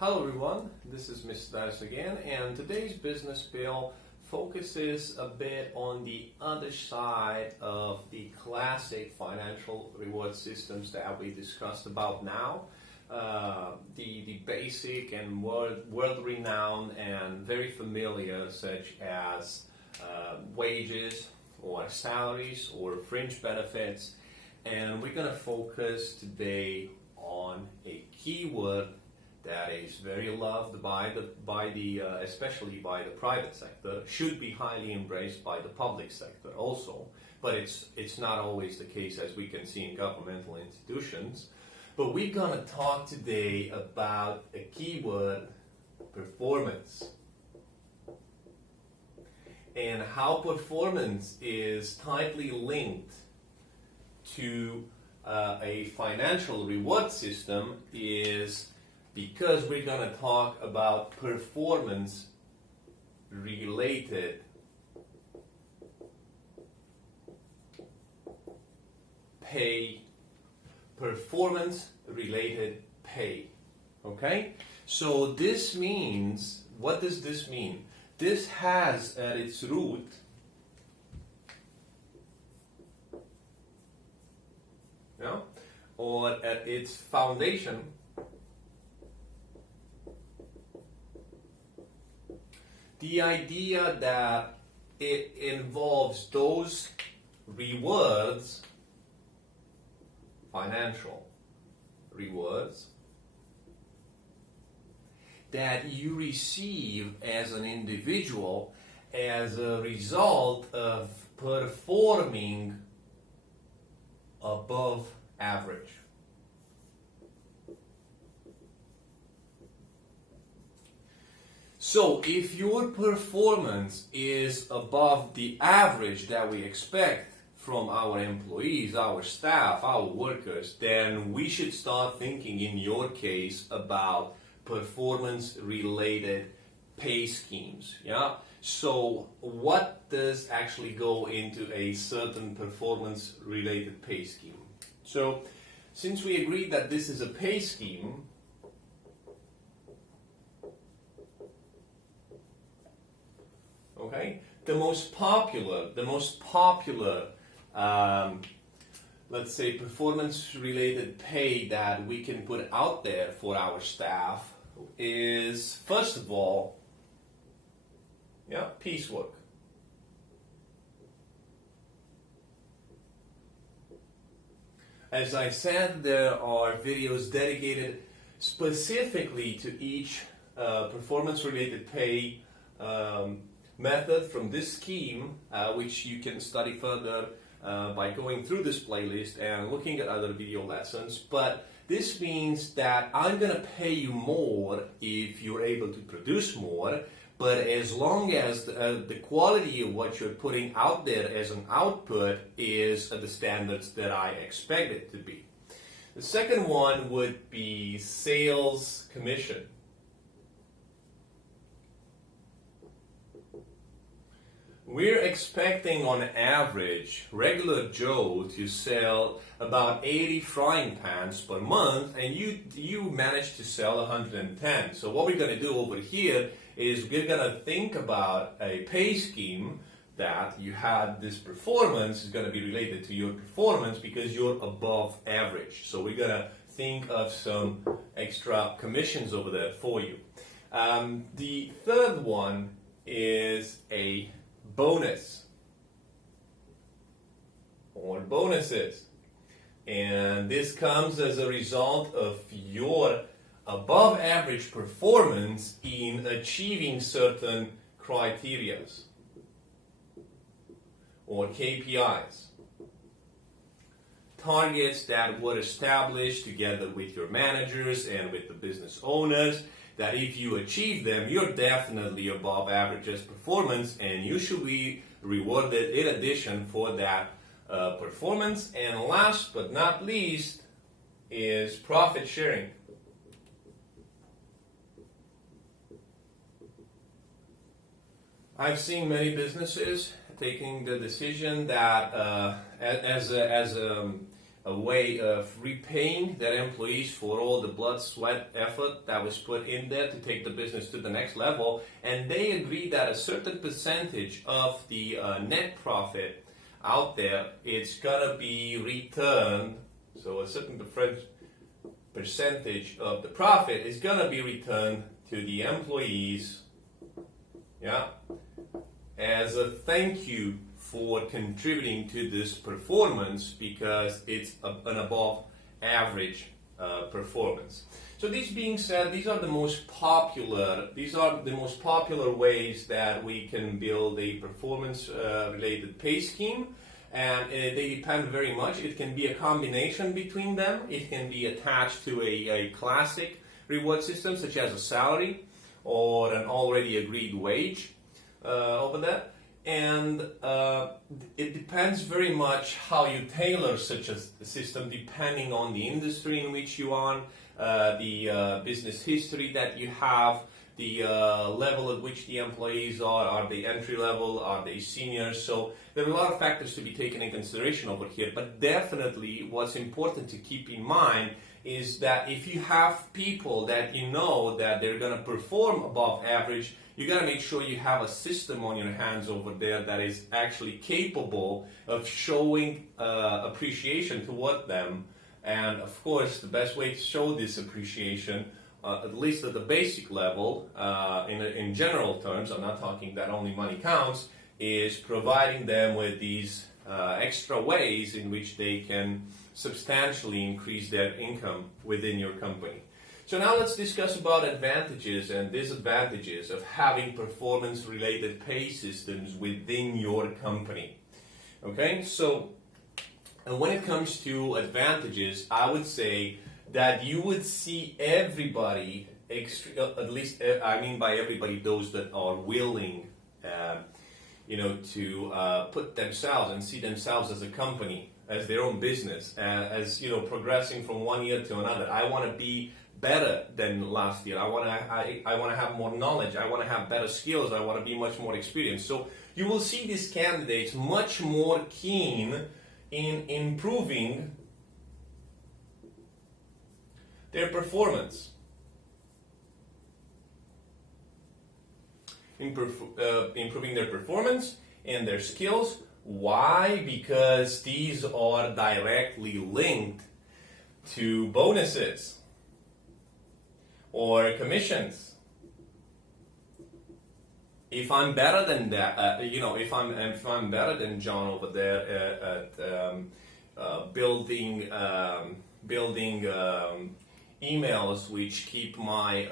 Hello everyone, this is Mr. Darius again, and today's business bill focuses a bit on the other side of the classic financial reward systems that we discussed about now. The basic and world-renowned and very familiar, such as wages or salaries or fringe benefits. And we're going to focus today on a keyword that is very loved by the especially by the private sector, should be highly embraced by the public sector also, but it's not always the case, as we can see in governmental institutions. But we're gonna talk today about a keyword: performance, and how performance is tightly linked to a financial reward system is because we're going to talk about performance related pay. Performance related pay. Okay? So this means, what does this mean? This has at its root or at its foundation the idea that it involves those rewards, financial rewards, that you receive as an individual as a result of performing above average. So if your performance is above the average that we expect from our employees, our staff, our workers, then we should start thinking, in your case, about performance-related pay schemes. Yeah. So what does actually go into a certain performance-related pay scheme? So since we agreed that this is a pay scheme, okay, the most popular, let's say, performance-related pay that we can put out there for our staff is, first of all, piecework. As I said, there are videos dedicated specifically to each performance-related pay method from this scheme, which you can study further by going through this playlist and looking at other video lessons. But this means that I'm going to pay you more if you're able to produce more, but as long as the quality of what you're putting out there as an output is at the standards that I expect it to be. The second one would be sales commission. We're expecting on average regular Joe to sell about 80 frying pans per month, and you manage to sell 110. So what we're going to do over here is we're going to think about a pay scheme that you had this performance is going to be related to your performance because you're above average. So we're going to think of some extra commissions over there for you. The third one is a bonus or bonuses, and this comes as a result of your above average performance in achieving certain criterias or KPIs, targets that were established together with your managers and with the business owners, that if you achieve them, you're definitely above average as performance, and you should be rewarded in addition for that performance. And last but not least is profit sharing. I've seen many businesses taking the decision that as a a way of repaying their employees for all the blood, sweat, effort that was put in there to take the business to the next level. And they agreed that a certain percentage of the net profit out there, it's gonna be returned. So a certain percentage of the profit is gonna be returned to the employees, yeah, as a thank you for contributing to this performance, because it's an above average performance. So this being said, these are the most popular ways that we can build a performance related pay scheme, and they depend very much. It can be a combination between them. It can be attached to a classic reward system such as a salary or an already agreed wage over that. And it depends very much how you tailor such a system, depending on the industry in which you are, the business history that you have, the level at which the employees are they entry level, are they seniors? So there are a lot of factors to be taken in consideration over here, but definitely what's important to keep in mind is that if you have people that you know that they're going to perform above average, you got to make sure you have a system on your hands over there that is actually capable of showing appreciation toward them. And of course, the best way to show this appreciation, at least at the basic level, in general terms, I'm not talking that only money counts, is providing them with these extra ways in which they can substantially increase their income within your company. So now let's discuss about advantages and disadvantages of having performance-related pay systems within your company. Okay, so when it comes to advantages, I would say that you would see everybody, at least I mean by everybody, those that are willing, to put themselves and see themselves as a company, as their own business, as progressing from one year to another. I want to be better than last year. I want to have more knowledge. I want to have better skills. I want to be much more experienced. So you will see these candidates much more keen in improving their performance, improving their performance and their skills. Why? Because these are directly linked to bonuses or commissions. If I'm better than that, if I'm better than John over there at building emails which keep my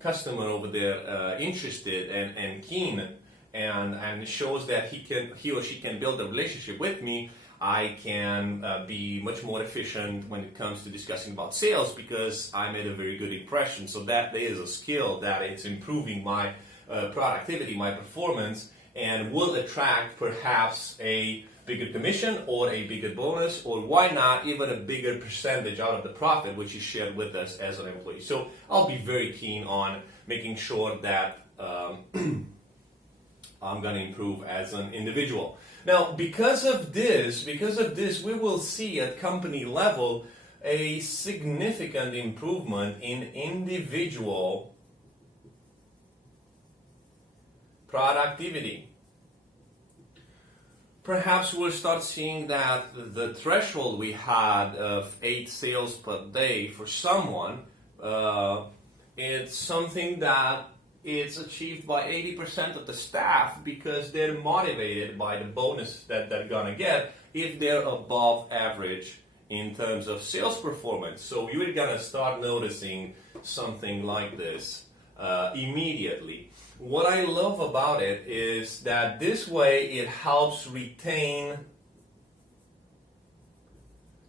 customer over there interested and keen, and shows that he or she can build a relationship with me, I can be much more efficient when it comes to discussing about sales, because I made a very good impression. So that is a skill that it's improving my productivity, my performance, and will attract perhaps a bigger commission or a bigger bonus, or why not even a bigger percentage out of the profit which is shared with us as an employee. So I'll be very keen on making sure that I'm going to improve as an individual. Now, because of this, we will see at company level a significant improvement in individual productivity. Perhaps we'll start seeing that the threshold we had of 8 sales per day for someone, it's something that it's achieved by 80% of the staff, because they're motivated by the bonus that they're gonna get if they're above average in terms of sales performance. So you're gonna start noticing something like this immediately. What I love about it is that this way it helps retain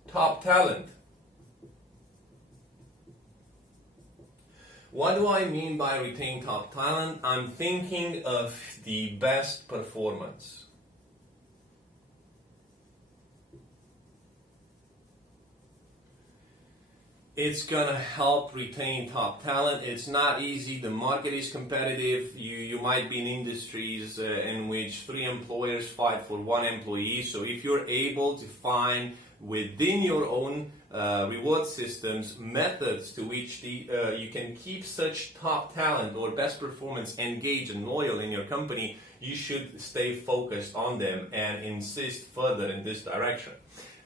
top talent. What do I mean by retain top talent? I'm thinking of the best performance. It's gonna help retain top talent. It's not easy. The market is competitive. You might be in industries in which 3 employers fight for 1 employee. So if you're able to find within your own reward systems methods to which you can keep such top talent or best performance engaged and loyal in your company, you should stay focused on them and insist further in this direction.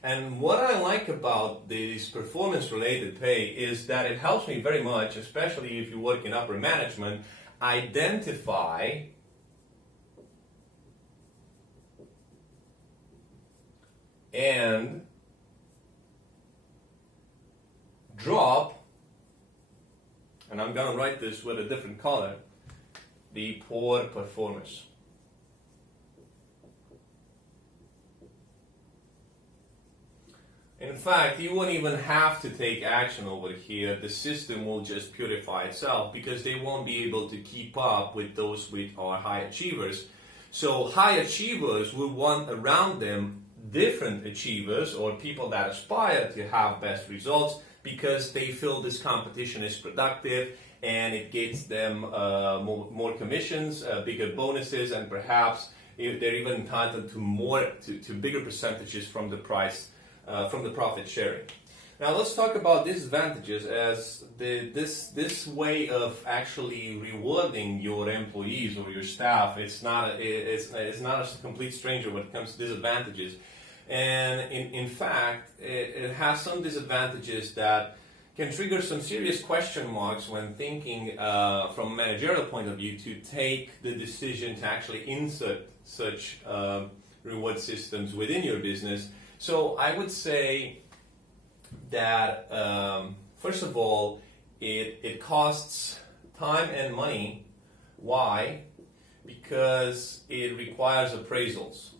And what I like about this performance-related pay is that it helps me very much, especially if you work in upper management, identify and drop, and I'm going to write this with a different color, the poor performers. In fact, you won't even have to take action over here. The system will just purify itself because they won't be able to keep up with those which are high achievers. So high achievers will want around them different achievers or people that aspire to have best results because they feel this competition is productive and it gets them more commissions, bigger bonuses, and perhaps if they're even entitled to bigger percentages from the price. From the profit sharing. Now let's talk about disadvantages as this way of actually rewarding your employees or your staff. It's not a complete stranger when it comes to disadvantages, and in fact it has some disadvantages that can trigger some serious question marks when thinking from a managerial point of view to take the decision to actually insert such reward systems within your business. So I would say that first of all, it costs time and money. Why? Because it requires appraisals.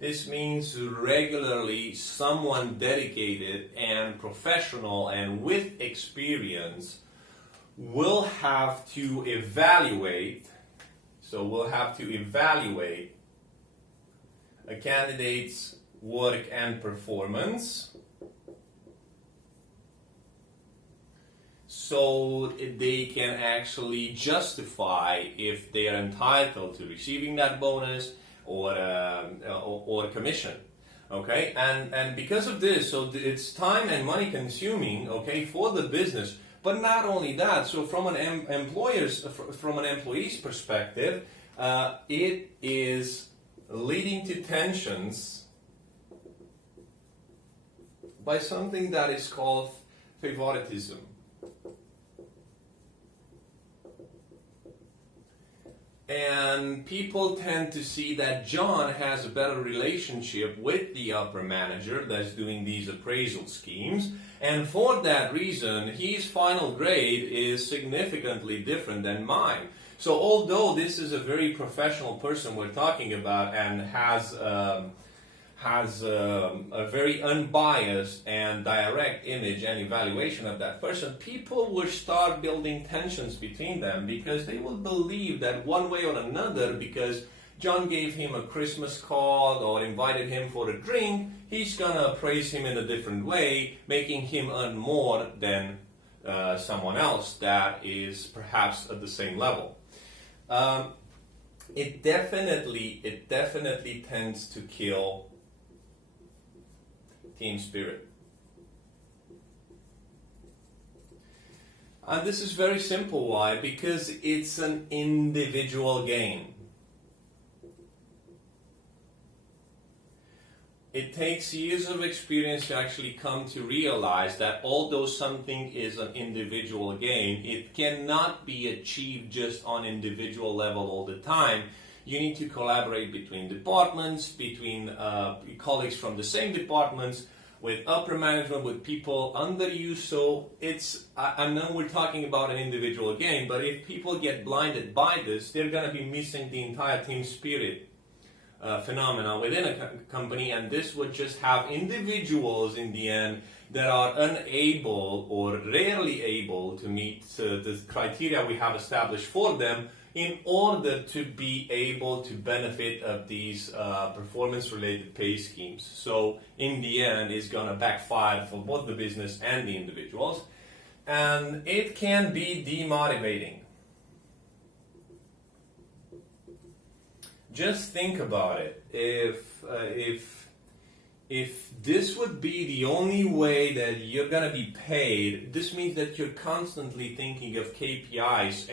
This means regularly someone dedicated and professional and with experience will have to evaluate. So we'll have to evaluate a candidate's work and performance so they can actually justify if they are entitled to receiving that bonus or commission. Okay, and because of this, so it's time and money consuming, okay, for the business. But not only that, so from an employee's perspective, it is leading to tensions by something that is called favoritism. And people tend to see that John has a better relationship with the upper manager that's doing these appraisal schemes, and for that reason his final grade is significantly different than mine. So although this is a very professional person we're talking about and has a very unbiased and direct image and evaluation of that person, people will start building tensions between them because they will believe that one way or another, because John gave him a Christmas card or invited him for a drink, he's gonna praise him in a different way, making him earn more than someone else that is perhaps at the same level. It definitely tends to kill team spirit. And this is very simple. Why? Because it's an individual game. It takes years of experience to actually come to realize that although something is an individual game, it cannot be achieved just on individual level all the time. You need to collaborate between departments, between colleagues from the same departments, with upper management, with people under you. So I know we're talking about an individual game, but if people get blinded by this, they're going to be missing the entire team spirit phenomena within a company, and this would just have individuals in the end that are unable or rarely able to meet the criteria we have established for them in order to be able to benefit of these performance-related pay schemes. So in the end, it's going to backfire for both the business and the individuals, and it can be demotivating. just think about it. If this would be the only way that you're going to be paid, this means that you're constantly thinking of KPIs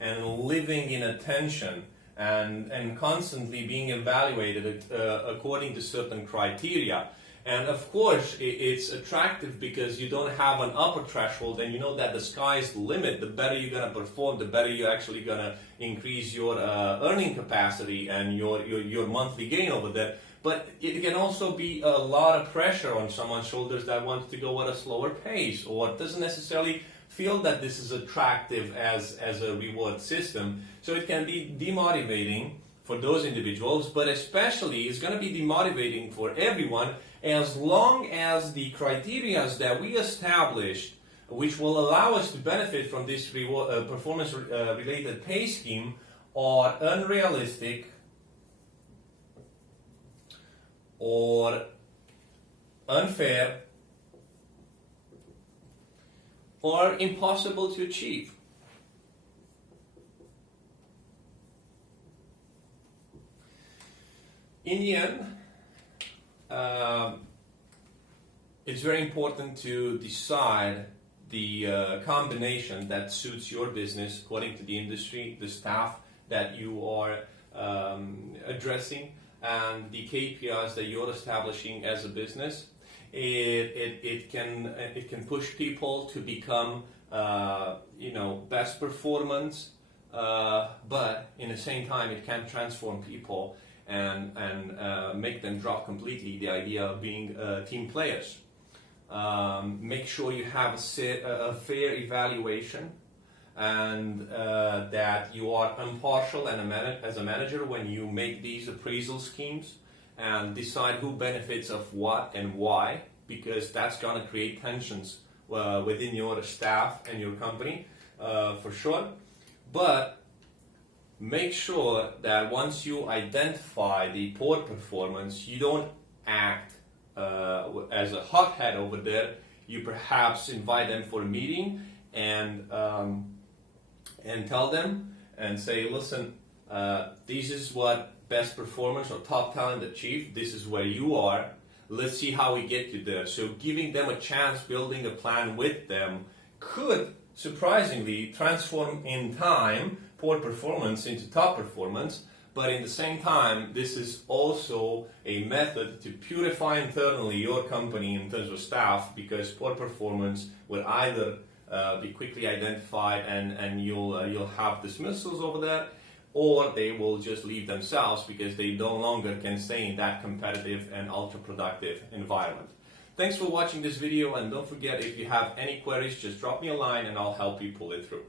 and living in a tension and constantly being evaluated according to certain criteria. And of course, it's attractive because you don't have an upper threshold and you know that the sky is the limit. The better you're going to perform, the better you're actually going to increase your earning capacity and your monthly gain over there. But it can also be a lot of pressure on someone's shoulders that wants to go at a slower pace or doesn't necessarily feel that this is attractive as a reward system. So it can be demotivating for those individuals, but especially it's going to be demotivating for everyone as long as the criteria that we established, which will allow us to benefit from this performance-related pay scheme, are unrealistic or unfair or impossible to achieve. In the end, it's very important to decide the combination that suits your business according to the industry, the staff that you are addressing, and the KPIs that you're establishing as a business. It can push people to become best performance, but in the same time it can transform people and make them drop completely the idea of being team players. Make sure you have a fair evaluation and that you are impartial and as a manager when you make these appraisal schemes, and decide who benefits of what and why, because that's going to create tensions within your staff and your company for sure. But make sure that once you identify the poor performance, you don't act as a hothead over there. You perhaps invite them for a meeting and tell them and say, listen, this is what best performance or top talent achieve. This is where you are. Let's see how we get you there. So giving them a chance, building a plan with them could surprisingly transform in time poor performance into top performance. But in the same time, this is also a method to purify internally your company in terms of staff, because poor performance will either be quickly identified and you'll have dismissals over there, or they will just leave themselves because they no longer can stay in that competitive and ultra productive environment. Thanks for watching this video, and don't forget, if you have any queries, just drop me a line and I'll help you pull it through.